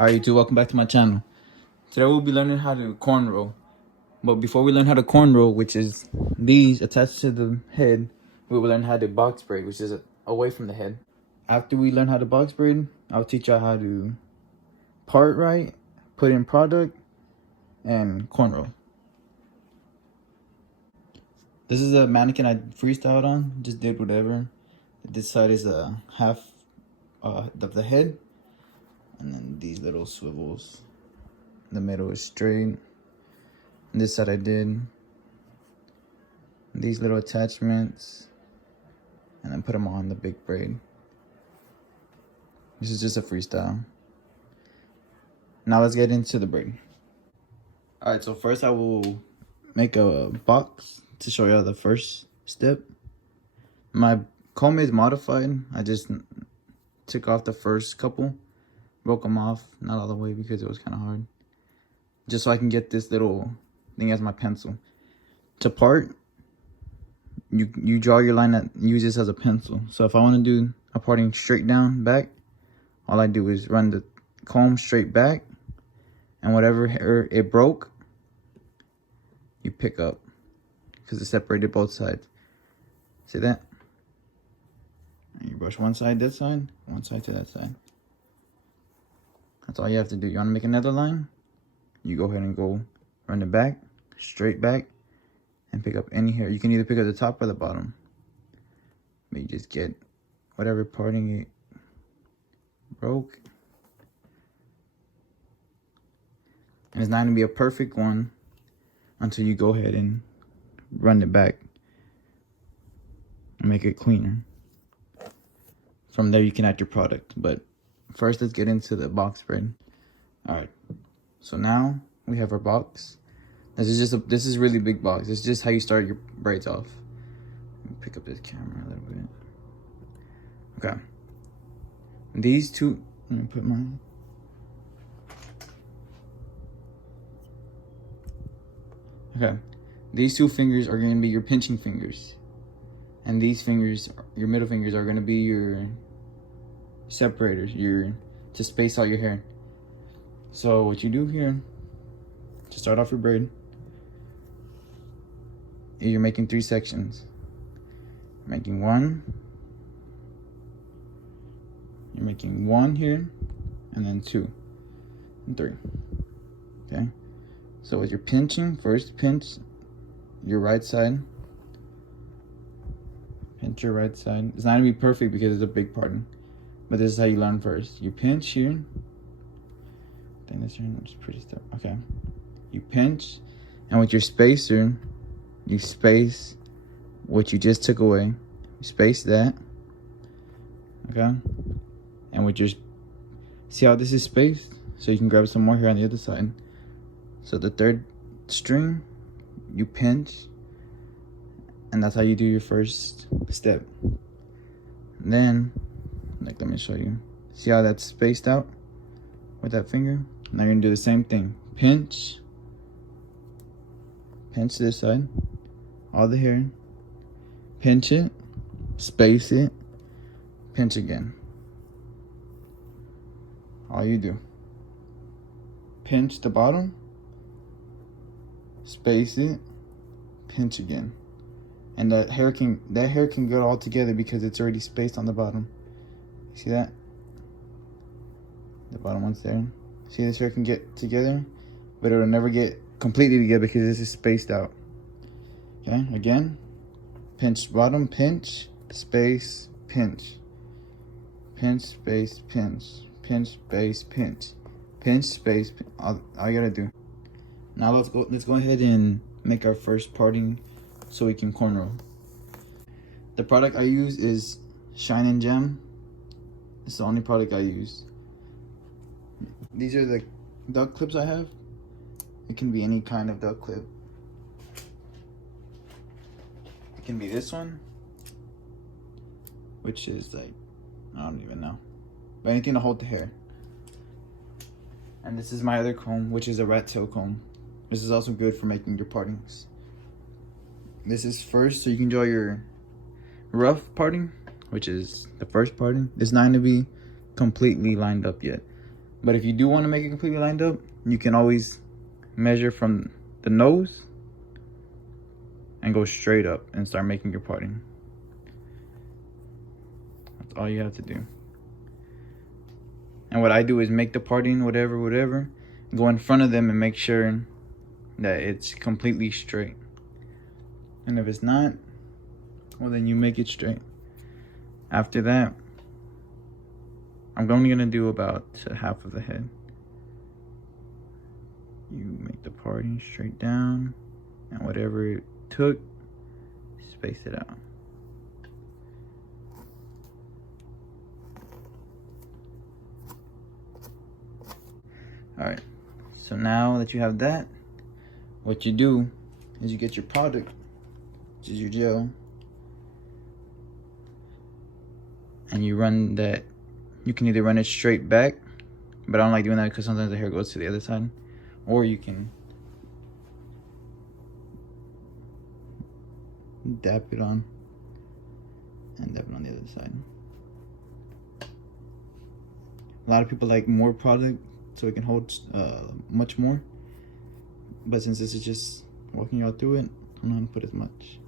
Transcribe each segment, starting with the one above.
Alright YouTube, welcome back to my channel. Today we'll be learning how to cornrow. But before we learn how to cornrow, which is these attached to the head, we will learn how to box braid, which is away from the head. After we learn how to box braid, I'll teach y'all how to part right, put in product, and cornrow. This is a mannequin I freestyled on, just did whatever. This side is a half of the head, and then these little swivels. The middle is straight. This side I did these little attachments, and then put them on the big braid. This is just a freestyle. Now let's get into the braid. Alright, so first I will make a box to show you the first step. My comb is modified. I just took off the first couple, broke them off, not all the way because it was kind of hard, just so I can get this little thing as my pencil. To part, you draw your line that use this as a pencil. So if I want to do a parting straight down back, all I do is run the comb straight back, and whatever hair it broke, you pick up, because it separated both sides. See that? And you brush one side this side, one side to that side. That's all you have to do. You want to make another line, you go ahead and go run it back, straight back, and pick up any hair. You can either pick up the top or the bottom. But you just get whatever parting it broke. And it's not going to be a perfect one until you go ahead and run it back and make it cleaner. From there you can add your product. But first let's get into the box braid. Alright, so now we have our box. This is really big box. It's just how you start your braids off. Let me pick up this camera a little bit. Okay. These two, let me put mine. Okay. These two fingers are going to be your pinching fingers. And these fingers, your middle fingers, are going to be your separators, to space out your hair. So what you do here, to start off your braid, you're making 3 sections. You're making one here, and then 2 and 3. Okay, so as you're pinching, first pinch your right side. Pinch your right side. It's not gonna be perfect because it's a big parting, but this is how you learn first. You pinch here. I think this here is pretty stuck. Okay, you pinch, and with your spacer, you space what you just took away. You space that. Okay, and with your, see how this is spaced, so you can grab some more here on the other side. So the third string, you pinch, and that's how you do your first step. And then, let me show you. See how that's spaced out with that finger? Now you're gonna do the same thing. Pinch this side, all the hair, pinch it, space it, pinch again. All you do. Pinch the bottom, space it, pinch again. And that hair can go all together because it's already spaced on the bottom. You see that? The bottom one's there. See, this hair can get together, but it'll never get completely together because this is spaced out. Okay, again, pinch bottom, pinch, space, pinch. Pinch, space, pinch. Pinch, space, pinch. Pinch, space, pinch. All you gotta do. Now let's go ahead and make our first parting so we can cornrow. The product I use is Shine and Gem. It's the only product I use. These are the duck clips I have. It can be any kind of duck clip. It can be this one, which is like, I don't even know, but anything to hold the hair. And this is my other comb, which is a rat tail comb. This is also good for making your partings. This is first, so you can draw your rough parting, which is the first parting. It's not going to be completely lined up yet. But if you do want to make it completely lined up, you can always measure from the nose and go straight up and start making your parting. That's all you have to do. And what I do is make the parting, whatever, go in front of them and make sure that it's completely straight. And if it's not, well, then you make it straight. After that, I'm only gonna do about half of the head. You make the parting straight down, and whatever it took, space it out. All right, so now that you have that, what you do is you get your product, which is your gel, and you run that. You can either run it straight back, but I don't like doing that because sometimes the hair goes to the other side, or you can dab it on and dab it on the other side. A lot of people like more product so it can hold much more, but since this is just walking you all through it, I'm not gonna put as much.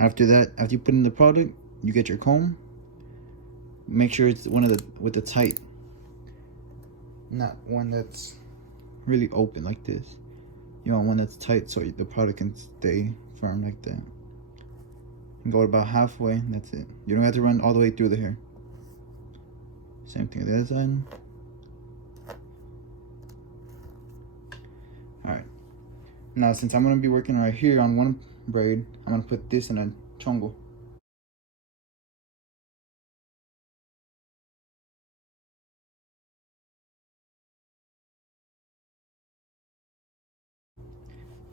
After that, after you put in the product, you get your comb. Make sure it's one of the with the tight, not one that's really open like this. You want one that's tight so the product can stay firm like that. And go about halfway, that's it. You don't have to run all the way through the hair. Same thing on the other side. Alright. Now since I'm gonna be working right here on one braid, I'm gonna put this in a chongo.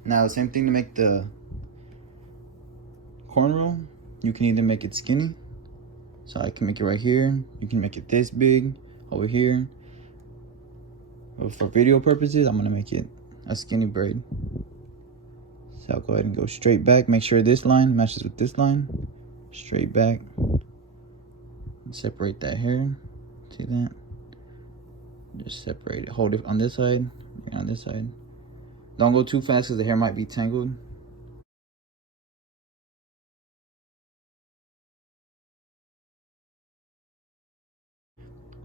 Now same thing to make the cornrow. You can either make it skinny, so I can make it right here. You can make it this big over here. But for video purposes, I'm gonna make it a skinny braid. So I'll go ahead and go straight back. Make sure this line matches with this line. Straight back. Separate that hair. See that? Just separate it. Hold it on this side, on this side. Don't go too fast because the hair might be tangled.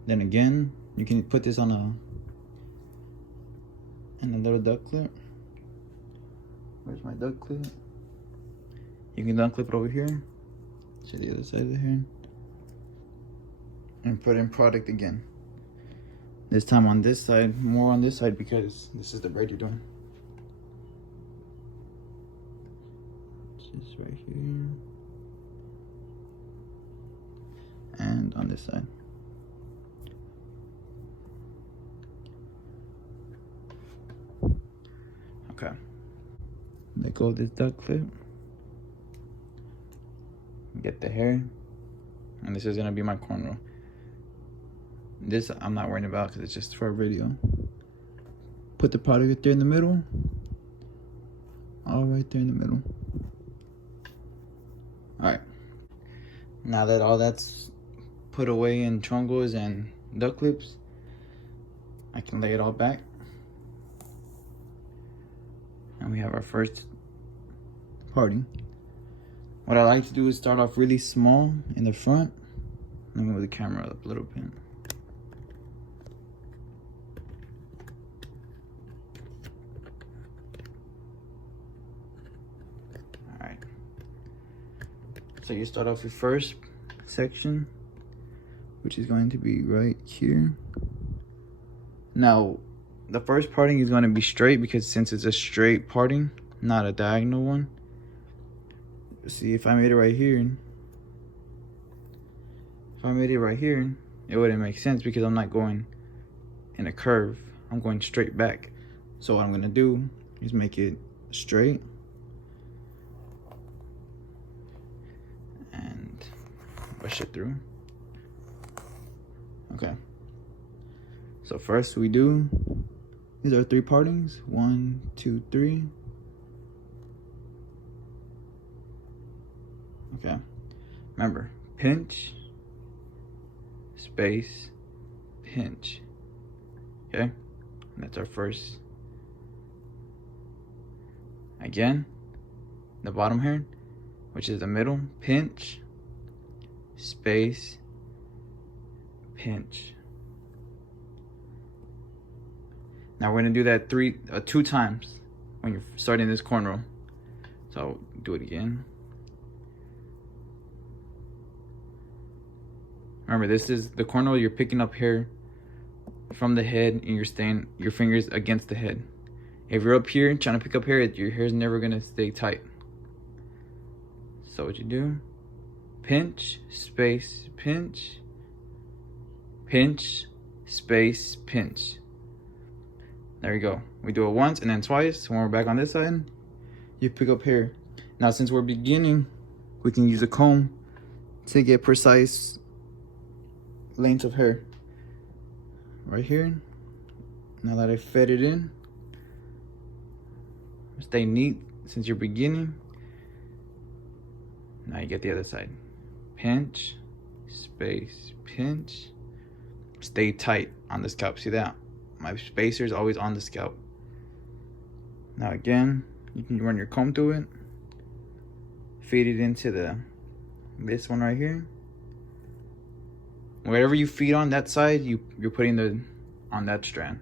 Then again, you can put this on a little duck clip. Where's my duck clip? You can duck clip it over here to the other side of the hair and put in product again. This time on this side, more on this side because this is the braid you're doing. Just right here and on this side. Okay. Let go of this duck clip. Get the hair. And this is gonna be my cornrow. This I'm not worrying about because it's just for a video. Put the product right there in the middle. All right there in the middle. Alright. Now that all that's put away in chongos and duck clips, I can lay it all back. And we have our first parting. What I like to do is start off really small in the front. Let me move the camera up a little bit. Alright. So you start off your first section, which is going to be right here. Now, the first parting is going to be straight because since it's a straight parting, not a diagonal one. See, if I made it right here, it wouldn't make sense because I'm not going in a curve. I'm going straight back. So what I'm going to do is make it straight and push it through. Okay. So first we do, these are 3 partings. 1, 2, 3. Okay. Remember, pinch, space, pinch. Okay, that's our first. Again, the bottom here, which is the middle, pinch, space, pinch. Now we're gonna do that two times when you're starting this cornrow. So I'll do it again. Remember, this is the cornrow. You're picking up hair from the head and you're staying your fingers against the head. If you're up here trying to pick up hair, your hair's never gonna stay tight. So what you do, pinch, space, pinch, pinch, space, pinch. There you go. We do it once and then twice. When we're back on this side, you pick up hair. Now since we're beginning, we can use a comb to get precise length of hair. Right here. Now that I fed it in, stay neat since you're beginning. Now you get the other side. Pinch, space, pinch. Stay tight on the scalp. See that? My spacer is always on the scalp. Now again, you can run your comb through it. Feed it into this one right here. Wherever you feed on that side, you're putting on that strand.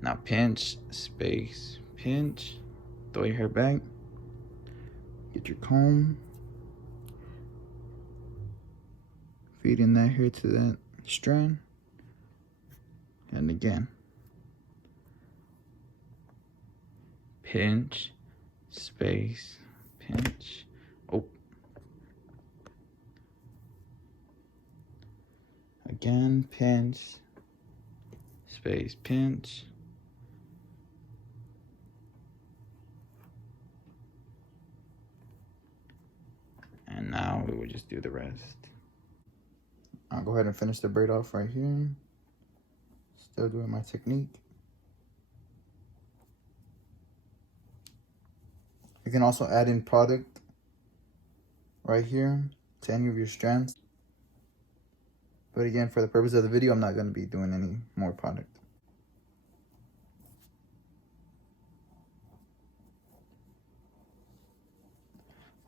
Now pinch, space, pinch. Throw your hair back. Get your comb. Feed in that hair to that strand. And again. Pinch, space, pinch. Oh. Again, pinch, space, pinch. And now we will just do the rest. I'll go ahead and finish the braid off right here. Still doing my technique. You can also add in product right here to any of your strands. But again, for the purpose of the video, I'm not going to be doing any more product.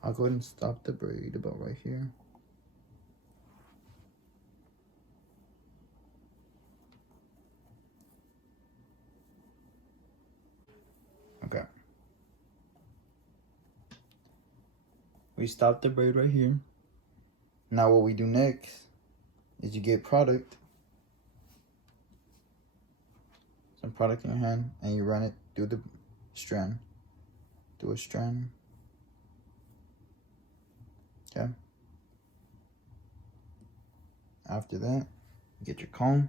I'll go ahead and stop the braid about right here. Okay. We stop the braid right here. Now what we do next is you get product. Some product in your hand and you run it through the strand. Do a strand. Okay. After that, get your comb.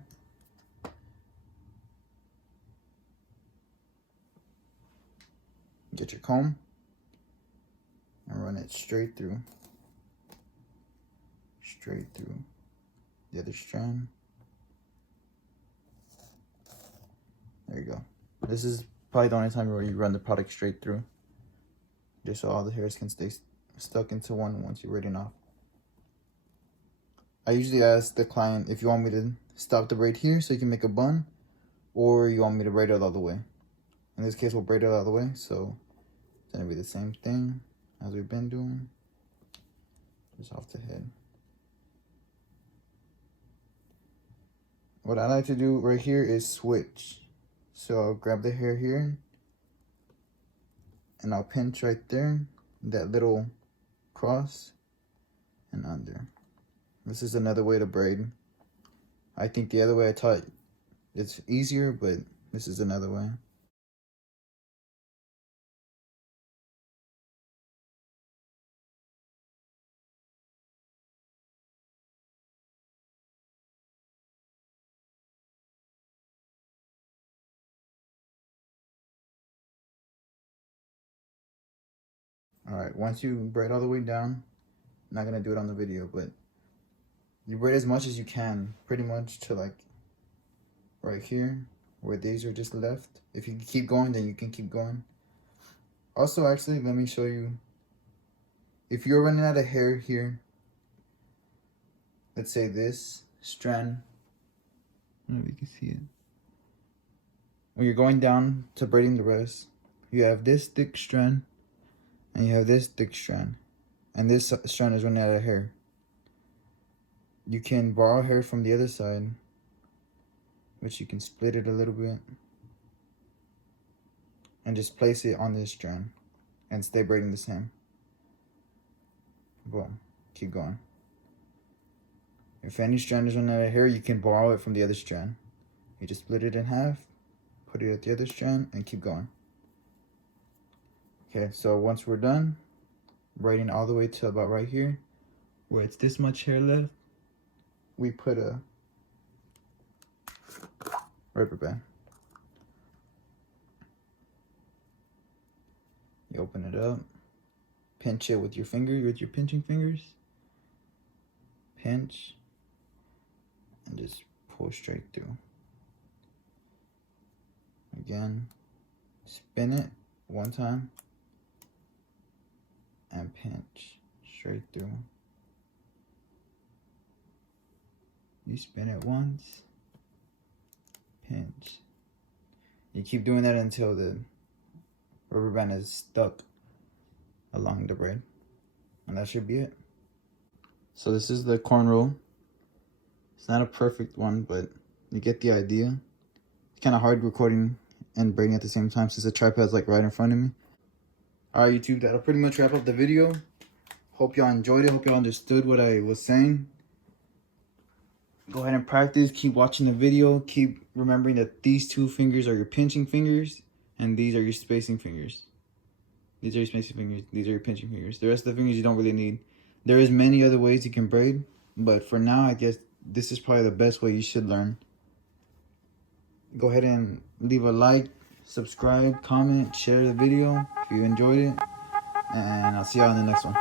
Get your comb and run it straight through the other strand. There you go. This is probably the only time where you run the product straight through, just so all the hairs can stay stuck into one once you're braiding off. I usually ask the client if you want me to stop the braid here so you can make a bun, or you want me to braid it all the way. In this case, we'll braid it all the way, so it's gonna be the same thing as we've been doing, just off the head. What I like to do right here is switch. So I'll grab the hair here and I'll pinch right there, that little cross and under. This is another way to braid. I think the other way I taught it's easier, but this is another way. All right, once you braid all the way down, I'm not gonna do it on the video, but you braid as much as you can, pretty much to like right here, where these are just left. If you can keep going, then you can keep going. Also, actually, let me show you. If you're running out of hair here, let's say this strand, I don't know if you can see it. when you're going down to braiding the rest, you have this thick strand and you have this thick strand, and this strand is running out of hair. You can borrow hair from the other side, which you can split it a little bit and just place it on this strand and stay braiding the same. Boom. Keep going. If any strand is running out of hair, you can borrow it from the other strand. You just split it in half, put it at the other strand, and keep going. Okay, so once we're done braiding all the way to about right here, where it's this much hair left, we put a rubber band. You open it up, pinch it with your finger, with your pinching fingers. Pinch, and just pull straight through. Again, spin it one time, and pinch straight through. You spin it once, pinch. You keep doing that until the rubber band is stuck along the braid, and that should be it. So this is the cornrow. It's not a perfect one, but you get the idea. It's kind of hard recording and braiding at the same time since the tripod's like right in front of me. Alright YouTube, that'll pretty much wrap up the video. Hope y'all enjoyed it. Hope y'all understood what I was saying. Go ahead and practice. Keep watching the video. Keep remembering that these two fingers are your pinching fingers and these are your spacing fingers. These are your spacing fingers. These are your pinching fingers. The rest of the fingers you don't really need. There is many other ways you can braid, but for now, I guess this is probably the best way you should learn. Go ahead and leave a like, subscribe, comment, share the video if you enjoyed it, and I'll see y'all in the next one.